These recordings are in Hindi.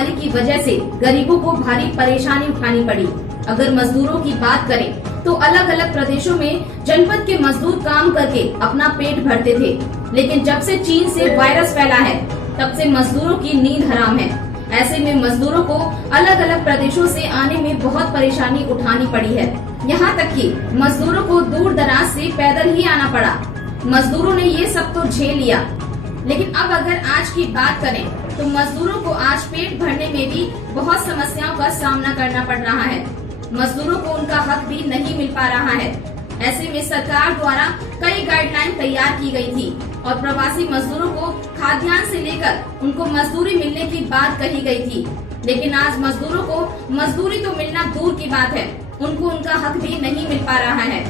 महामारी की वजह से गरीबों को भारी परेशानी उठानी पड़ी। अगर मजदूरों की बात करें तो अलग अलग प्रदेशों में जनपद के मजदूर काम करके अपना पेट भरते थे, लेकिन जब से चीन से वायरस फैला है तब से मजदूरों की नींद हराम है। ऐसे में मजदूरों को अलग अलग प्रदेशों से आने में बहुत परेशानी उठानी पड़ी है। यहाँ तक कि मजदूरों को दूर दराज से पैदल ही आना पड़ा। मजदूरों ने ये सब तो झेल लिया, लेकिन अब अगर आज की बात करें तो मजदूरों को आज पेट भरने में भी बहुत समस्याओं का सामना करना पड़ रहा है। मजदूरों को उनका हक भी नहीं मिल पा रहा है। ऐसे में सरकार द्वारा कई गाइडलाइन तैयार की गई थी और प्रवासी मजदूरों को खाद्यान्न से लेकर उनको मजदूरी मिलने की बात कही गई थी, लेकिन आज मजदूरों को मजदूरी तो मिलना दूर की बात है, उनको उनका हक भी नहीं मिल पा रहा है।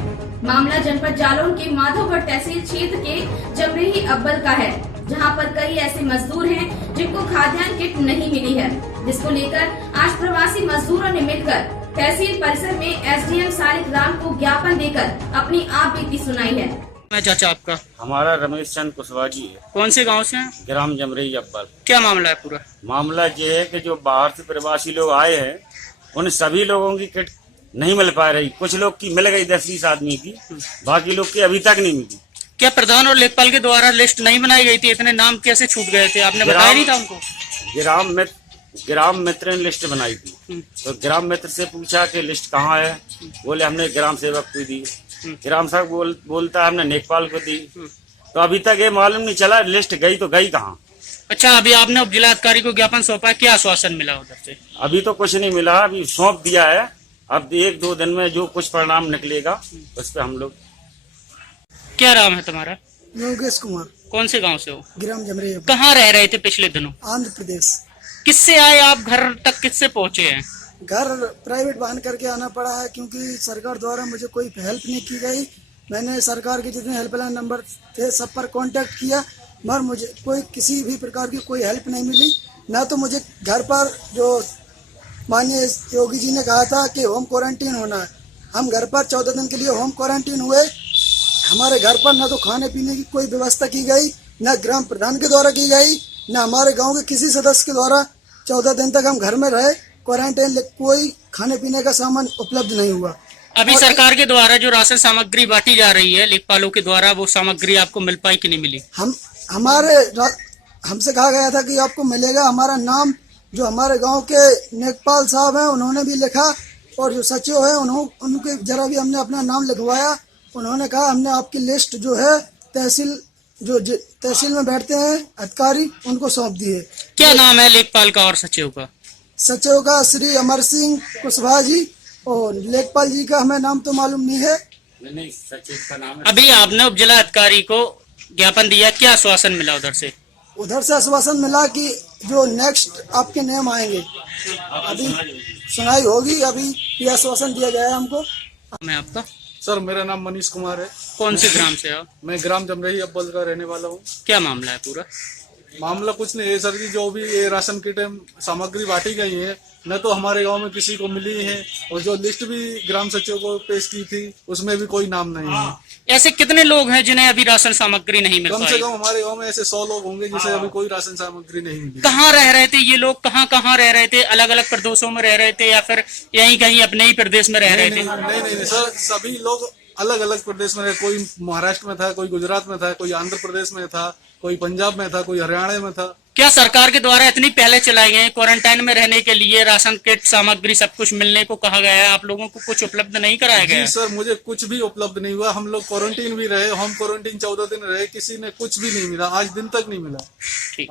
मामला जनपद जालौन के माधोगढ़ तहसील क्षेत्र के जमरेही अब्बल का है, जहां पर कई ऐसे मजदूर हैं जिनको खाद्यान्न किट नहीं मिली है, जिसको लेकर आज प्रवासी मजदूरों ने मिलकर तहसील परिसर में एसडीएम सालिक राम को ज्ञापन देकर अपनी आप बीती सुनाई है। मैं चाचा आपका? हमारा रमेश चंद कुशवाहा जी है। कौन से गांव से हैं? ग्राम जमरेही अब्बल। क्या मामला है पूरा? मामला ये है कि जो बाहर से प्रवासी लोग आए हैं उन सभी लोगों की किट नहीं मिल पा रही। कुछ लोग की मिल गई 10-20 आदमी की, बाकी लोग की अभी तक नहीं मिली। क्या प्रधान और लेखपाल के द्वारा लिस्ट नहीं बनाई गई थी? इतने नाम कैसे छूट गए थे? आपने बताया नहीं था उनको? ग्राम मित्र ने लिस्ट बनाई थी, तो ग्राम मित्र से पूछा कि लिस्ट कहाँ है, बोले हमने ग्राम सेवक को दी। ग्राम सेवक बोलता है हमने लेखपाल को दी। तो अभी तक ये मालूम नहीं चला लिस्ट गई तो गई कहाँ। अच्छा, अभी आपने उप जिलाधिकारी को ज्ञापन सौंपा, क्या आश्वासन मिला उधर से? अभी तो कुछ नहीं मिला, अभी सौंप दिया है। अब 1-2 दिन में जो कुछ परिणाम निकलेगा उस पर हम लोग। क्या नाम है तुम्हारा? योगेश कुमार। कौन से गांव से हो? ग्राम जमरेही। कहाँ रह रहे थे पिछले दिनों? आंध्र प्रदेश। किससे आए आप? घर तक किससे पहुँचे हैं? घर प्राइवेट वाहन करके आना पड़ा है, क्योंकि सरकार द्वारा मुझे कोई हेल्प नहीं की गई। मैंने सरकार के जितने हेल्पलाइन नंबर थे सब पर कांटेक्ट किया, मगर मुझे कोई किसी भी प्रकार की कोई हेल्प नहीं मिली। ना तो मुझे घर पर जो माननीय योगी जी ने कहा था कि होम क्वारंटीन होना है, हम घर पर 14 दिन के लिए होम क्वारंटीन हुए। हमारे घर पर न तो खाने पीने की कोई व्यवस्था की गई, न ग्राम प्रधान के द्वारा की गई, न हमारे गांव के किसी सदस्य के द्वारा। 14 दिन तक हम घर में रहे क्वारंटाइन, कोई खाने पीने का सामान उपलब्ध नहीं हुआ। अभी सरकार के द्वारा जो राशन सामग्री बांटी जा रही है लेखपालों के द्वारा, वो सामग्री आपको मिल पाई कि नहीं मिली? हमसे कहा गया था कि आपको मिलेगा। हमारा नाम जो हमारे गांव के लेखपाल साहब हैं उन्होंने भी लिखा, और जो सचिव है उनके जरा भी हमने अपना नाम लिखवाया। उन्होंने कहा हमने आपकी लिस्ट जो है तहसील में बैठते हैं अधिकारी उनको सौंप दी है। क्या नाम है लेखपाल का और सचिव का? सचिव का श्री अमर सिंह कुशवाहा जी, और लेखपाल जी का हमें नाम तो मालूम नहीं है। नहीं, सचिव का नाम है। अभी आपने उप जिला अधिकारी को ज्ञापन दिया, क्या आश्वासन मिला उधर से? उधर से आश्वासन मिला कि जो नेक्स्ट आपके नेम आएंगे, अभी सुनाई होगी। अभी ये आश्वासन दिया गया है हमको। मैं आपका? सर मेरा नाम मनीष कुमार है। कौन से ग्राम से आप? मैं ग्राम जमरेही अब्बल का रहने वाला हूँ। क्या मामला है पूरा? मामला कुछ नहीं है सर जी, जो भी ये राशन किट सामग्री बांटी गई है न तो हमारे गांव में किसी को मिली है, और जो लिस्ट भी ग्राम सचिव को पेश की थी उसमें भी कोई नाम नहीं है। ऐसे कितने लोग हैं जिन्हें अभी राशन सामग्री नहीं मिल कम से पाई? कम हमारे गांव में ऐसे 100 लोग होंगे जिसे अभी कोई राशन सामग्री नहीं मिली। कहाँ रह रहे थे ये लोग? कहाँ रह रहे थे? अलग अलग प्रदेशों में रह रहे थे या फिर यहीं कहीं अपने ही प्रदेश में रह रहे थे? नहीं सर, सभी लोग अलग अलग प्रदेश में रहे। कोई महाराष्ट्र में था, कोई गुजरात में था, कोई आंध्र प्रदेश में था, कोई पंजाब में था, कोई हरियाणा में था। क्या सरकार के द्वारा इतनी पहले चलाए गए क्वारंटाइन में रहने के लिए राशन किट सामग्री सब कुछ मिलने को कहा गया है, आप लोगों को कुछ उपलब्ध नहीं कराया गया? जी सर, मुझे कुछ भी उपलब्ध नहीं हुआ। हम लोग क्वारंटीन भी रहे, होम क्वारंटीन 14 दिन रहे, किसी ने कुछ भी नहीं मिला, आज दिन तक नहीं मिला। ठीक।